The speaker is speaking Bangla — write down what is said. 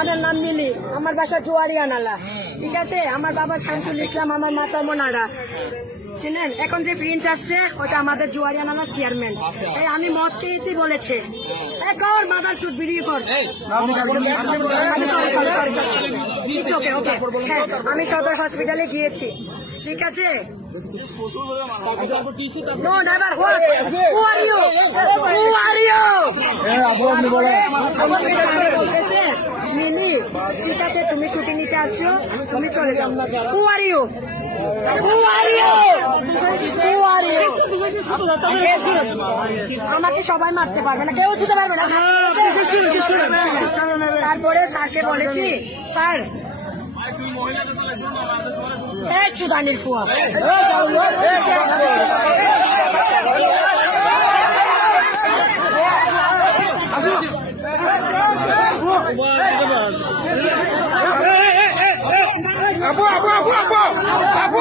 আমার নাম মিলি, আমার বাসা জোয়ারিয়া নালা। ঠিক আছে, আমার বাবা শামসুল ইসলাম, আমার মাতা মোনারা। চিনেন? এখন যে প্রিন্স আসছে ওটা আমাদের জোয়ারিয়া নালার চেয়ারম্যান। এই আমি মদ খেয়েছি বলেছে, এখন মাদার শুট ভিডিও কর। আমি সদর হসপিটালে গিয়েছি। ঠিক আছে, No, never. Who are you? Who are you? Mini, ঠিক আছে, তুমি ছুটি নিতে আসছো, তুমি চলে যাও। Who are you? Who are you? Who are you? আমাকে সবাই মারতে পারবে না, কেউ ছুটে পারবে না। তারপরে স্যারকে বলেছি, স্যার চুদানির ফুয়া Abu